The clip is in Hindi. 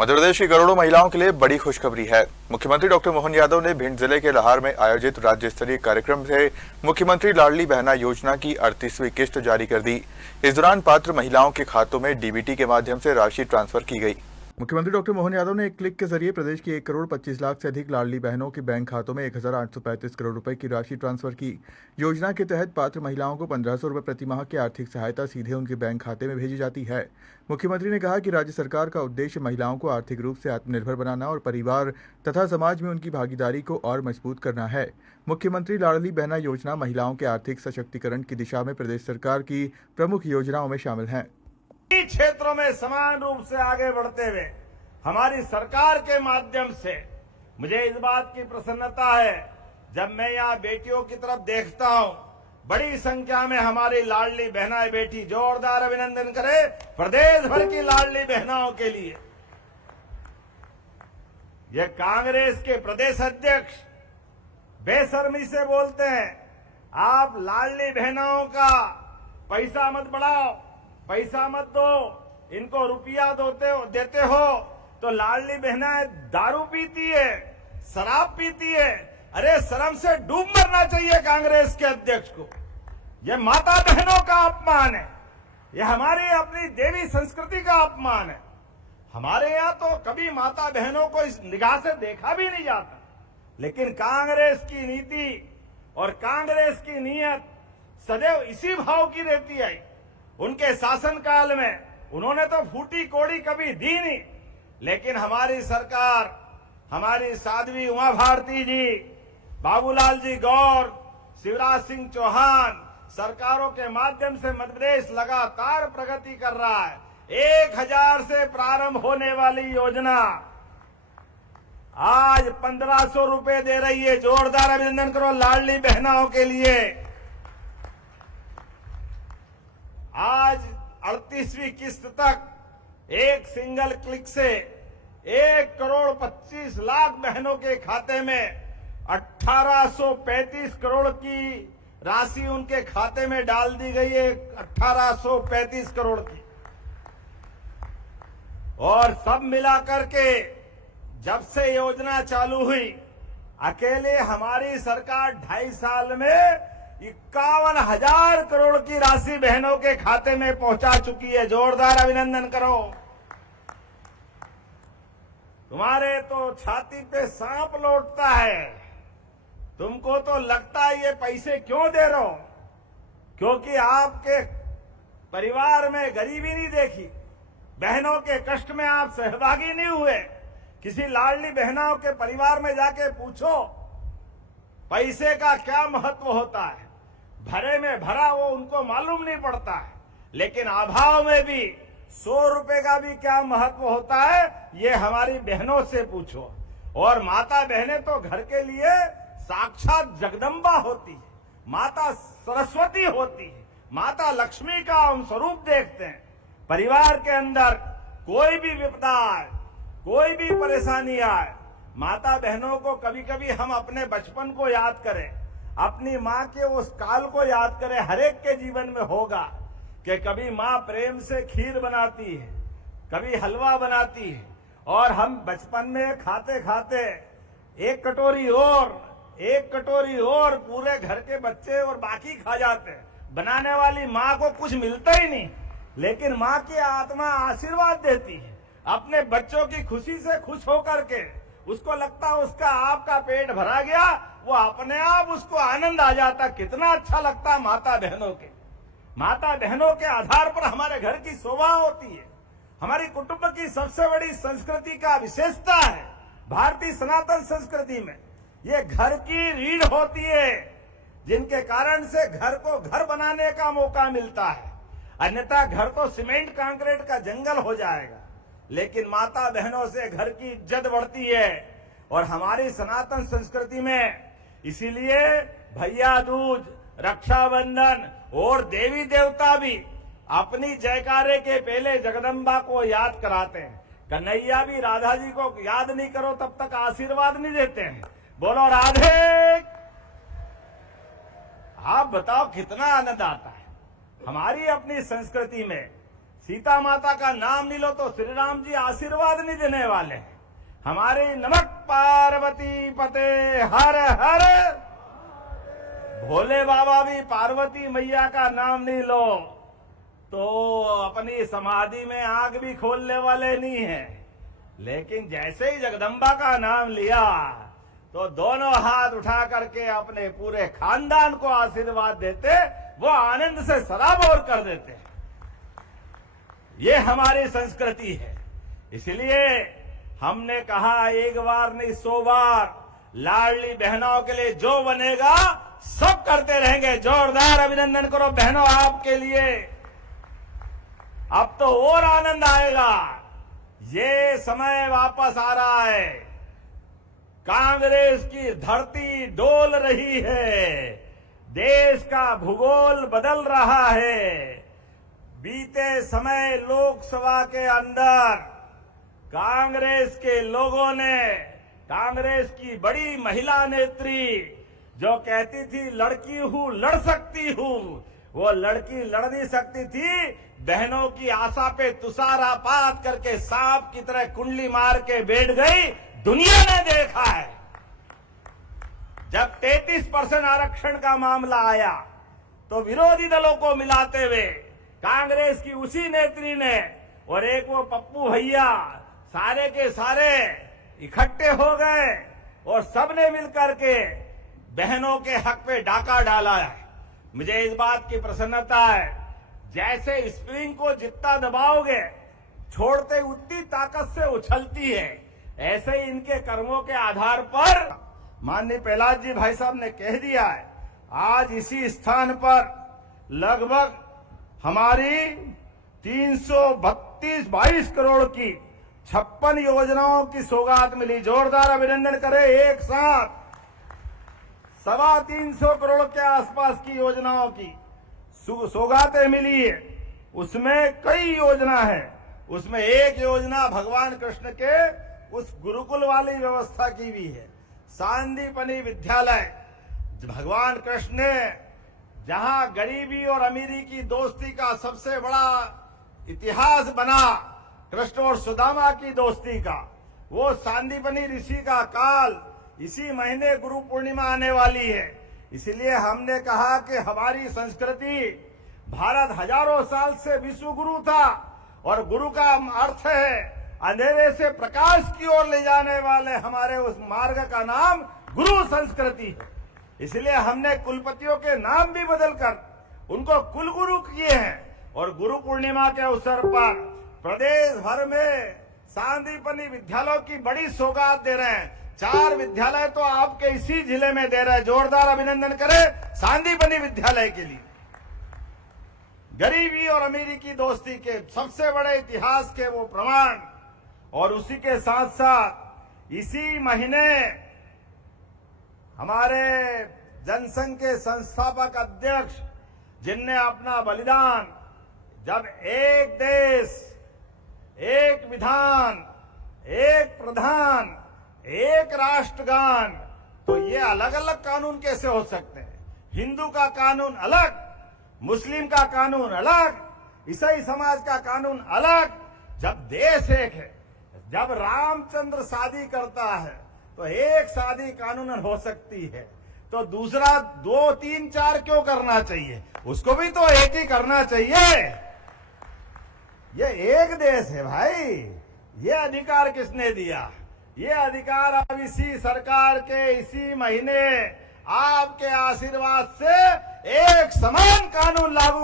मध्य प्रदेश की करोड़ों महिलाओं के लिए बड़ी खुशखबरी है। मुख्यमंत्री डॉक्टर मोहन यादव ने भिंड जिले के लाहार में आयोजित राज्य स्तरीय कार्यक्रम से मुख्यमंत्री लाडली बहना योजना की 38वीं किस्त जारी कर दी। इस दौरान पात्र महिलाओं के खातों में डीबीटी के माध्यम से राशि ट्रांसफर की गई। मुख्यमंत्री डॉक्टर मोहन यादव ने एक क्लिक के जरिए प्रदेश की 1 करोड़ 25 लाख से अधिक लाडली बहनों के बैंक खातों में 1835 करोड़ रुपए की राशि ट्रांसफर की। योजना के तहत पात्र महिलाओं को 1500 रुपए प्रति माह की आर्थिक सहायता सीधे उनके बैंक खाते में भेजी जाती है। मुख्यमंत्री ने कहा कि राज्य सरकार का उद्देश्य महिलाओं को आर्थिक रूप से आत्मनिर्भर बनाना और परिवार तथा समाज में उनकी भागीदारी को और मजबूत करना है। मुख्यमंत्री लाडली बहना योजना महिलाओं के आर्थिक सशक्तिकरण की दिशा में प्रदेश सरकार की प्रमुख योजनाओं में शामिल है। क्षेत्रों में समान रूप से आगे बढ़ते हुए हमारी सरकार के माध्यम से मुझे इस बात की प्रसन्नता है, जब मैं यहाँ बेटियों की तरफ देखता हूँ, बड़ी संख्या में हमारी लाडली बहनाएं बेटी, जोरदार अभिनंदन करें प्रदेश भर की लाडली बहनाओं के लिए। ये कांग्रेस के प्रदेश अध्यक्ष बेशर्मी से बोलते हैं, आप लाडली बहनाओं का पैसा मत बढ़ाओ, पैसा मत दो, इनको रुपया देते हो तो लाडली बहनाएं दारू पीती है, शराब पीती है। अरे शर्म से डूब मरना चाहिए कांग्रेस के अध्यक्ष को। यह माता बहनों का अपमान है, यह हमारी अपनी देवी संस्कृति का अपमान है। हमारे यहाँ तो कभी माता बहनों को इस निगाह से देखा भी नहीं जाता, लेकिन कांग्रेस की नीति और कांग्रेस की नीयत सदैव इसी भाव की रहती है। उनके शासनकाल में उन्होंने तो फूटी कोड़ी कभी दी नहीं, लेकिन हमारी सरकार, हमारी साध्वी उमा भारती जी, बाबूलाल जी गौर, शिवराज सिंह चौहान सरकारों के माध्यम से मध्य प्रदेश लगातार प्रगति कर रहा है। 1000 से प्रारंभ होने वाली योजना आज 1500 रुपए दे रही है। जोरदार अभिनंदन करो लाडली बहनाओं के लिए। आज 38वीं किस्त तक एक सिंगल क्लिक से 1 करोड़ 25 लाख बहनों के खाते में 1835 करोड़ की राशि उनके खाते में डाल दी गई है। 1835 करोड़ की, और सब मिलाकर के जब से योजना चालू हुई, अकेले हमारी सरकार 2.5 साल में 51,000 करोड़ की राशि बहनों के खाते में पहुंचा चुकी है। जोरदार अभिनंदन करो। तुम्हारे तो छाती पे सांप लौटता है, तुमको तो लगता है ये पैसे क्यों दे रहा हूं, क्योंकि आपके परिवार में गरीबी नहीं देखी, बहनों के कष्ट में आप सहभागी नहीं हुए। किसी लाडली बहनों के परिवार में जाके पूछो पैसे का क्या महत्व होता है। भरे में भरा वो उनको मालूम नहीं पड़ता है, लेकिन अभाव में भी 100 रुपए का भी क्या महत्व होता है, ये हमारी बहनों से पूछो। और माता बहनें तो घर के लिए साक्षात जगदम्बा होती है, माता सरस्वती होती है, माता लक्ष्मी का हम स्वरूप देखते हैं। परिवार के अंदर कोई भी विपदा आए, कोई भी परेशानी आए, माता बहनों को कभी कभी हम अपने बचपन को याद करें, अपनी माँ के उस काल को याद करें। हर एक के जीवन में होगा कि कभी माँ प्रेम से खीर बनाती है, कभी हलवा बनाती है, और हम बचपन में खाते खाते एक कटोरी और पूरे घर के बच्चे और बाकी खा जाते हैं। बनाने वाली माँ को कुछ मिलता ही नहीं, लेकिन माँ की आत्मा आशीर्वाद देती है अपने बच्चों की खुशी से खुश होकर के। उसको लगता उसका आपका पेट भरा गया, वो अपने आप उसको आनंद आ जाता। कितना अच्छा लगता माता बहनों के। माता बहनों के आधार पर हमारे घर की शोभा होती है। हमारी कुटुंब की सबसे बड़ी संस्कृति का विशेषता है, भारतीय सनातन संस्कृति में ये घर की रीढ़ होती है, जिनके कारण से घर को घर बनाने का मौका मिलता है। अन्यथा घर तो सीमेंट कंक्रीट का जंगल हो जाएगा, लेकिन माता बहनों से घर की इज्जत बढ़ती है। और हमारी सनातन संस्कृति में इसीलिए भैया दूज, रक्षाबंधन और देवी देवता भी अपनी जयकारे के पहले जगदम्बा को याद कराते हैं। कन्हैया भी राधा जी को याद नहीं करो तब तक आशीर्वाद नहीं देते हैं। बोलो राधे। आप बताओ कितना आनंद आता है। हमारी अपनी संस्कृति में सीता माता का नाम नहीं लो तो श्री राम जी आशीर्वाद नहीं देने वाले हैं। हमारी नमक पार्वती पते हर हर, भोले बाबा भी पार्वती मैया का नाम नहीं लो तो अपनी समाधि में आग भी खोलने वाले नहीं है। लेकिन जैसे ही जगदम्बा का नाम लिया तो दोनों हाथ उठा करके अपने पूरे खानदान को आशीर्वाद देते, वो आनंद से सराबोर कर देते। ये हमारी संस्कृति है। इसलिए हमने कहा एक बार नहीं 100 बार, लाडली बहनों के लिए जो बनेगा सब करते रहेंगे। जोरदार अभिनंदन करो बहनों आपके लिए। अब तो और आनंद आएगा। ये समय वापस आ रहा है। कांग्रेस की धरती डोल रही है। देश का भूगोल बदल रहा है। बीते समय लोकसभा के अंदर कांग्रेस के लोगों ने, कांग्रेस की बड़ी महिला नेत्री जो कहती थी लड़की हूं लड़ सकती हूं, वो लड़की लड़ नहीं सकती थी। बहनों की आशा पे तुषारापात करके सांप की तरह कुंडली मार के बैठ गई। दुनिया ने देखा है। जब 33% आरक्षण का मामला आया तो विरोधी दलों को मिलाते हुए कांग्रेस की उसी नेत्री ने और एक वो पप्पू भैया सारे के सारे इकट्ठे हो गए और सबने मिलकर के बहनों के हक पे डाका डाला है। मुझे इस बात की प्रसन्नता है, जैसे स्प्रिंग को जितना दबाओगे छोड़ते उतनी ताकत से उछलती है, ऐसे ही इनके कर्मों के आधार पर माननीय प्रहलाद जी भाई साहब ने कह दिया है। आज इसी स्थान पर लगभग हमारी 322 करोड़ की 56 योजनाओं की सौगात मिली। जोरदार अभिनंदन करें एक साथ। 325 करोड़ के आसपास की योजनाओं की सौगातें मिली है। उसमें कई योजना है। उसमें एक योजना भगवान कृष्ण के उस गुरुकुल वाली व्यवस्था की भी है। सांदीपनी विद्यालय, भगवान कृष्ण ने जहां गरीबी और अमीरी की दोस्ती का सबसे बड़ा इतिहास बना, कृष्ण और सुदामा की दोस्ती का, वो सांदीपनी ऋषि का काल इसी महीने गुरु पूर्णिमा आने वाली है। इसलिए हमने कहा कि हमारी संस्कृति, भारत हजारों साल से विश्व गुरु था और गुरु का अर्थ है अंधेरे से प्रकाश की ओर ले जाने वाले। हमारे उस मार्ग का नाम गुरु संस्कृति है। इसलिए हमने कुलपतियों के नाम भी बदलकर उनको कुलगुरु किए हैं और गुरु पूर्णिमा के अवसर पर प्रदेश भर में सांदीपनी विद्यालयों की बड़ी सौगात दे रहे हैं। 4 विद्यालय तो आपके इसी जिले में दे रहे हैं। जोरदार अभिनंदन करें सांदीपनी विद्यालय के लिए। गरीबी और अमीरी की दोस्ती के सबसे बड़े इतिहास के वो प्रमाण। और उसी के साथ साथ इसी महीने हमारे जनसंघ के संस्थापक अध्यक्ष, जिनने अपना बलिदान, जब एक देश, एक विधान, एक प्रधान, एक राष्ट्रगान, तो ये अलग अलग कानून कैसे हो सकते हैं? हिंदू का कानून अलग, मुस्लिम का कानून अलग, ईसाई समाज का कानून अलग। जब देश एक है, जब रामचंद्र शादी करता है तो एक शादी कानूनन हो सकती है, तो दूसरा 2, 3, 4 क्यों करना चाहिए? उसको भी तो एक ही करना चाहिए। ये एक देश है भाई। ये अधिकार किसने दिया? ये अधिकार अब इसी सरकार के इसी महीने आपके आशीर्वाद से एक समान कानून लागू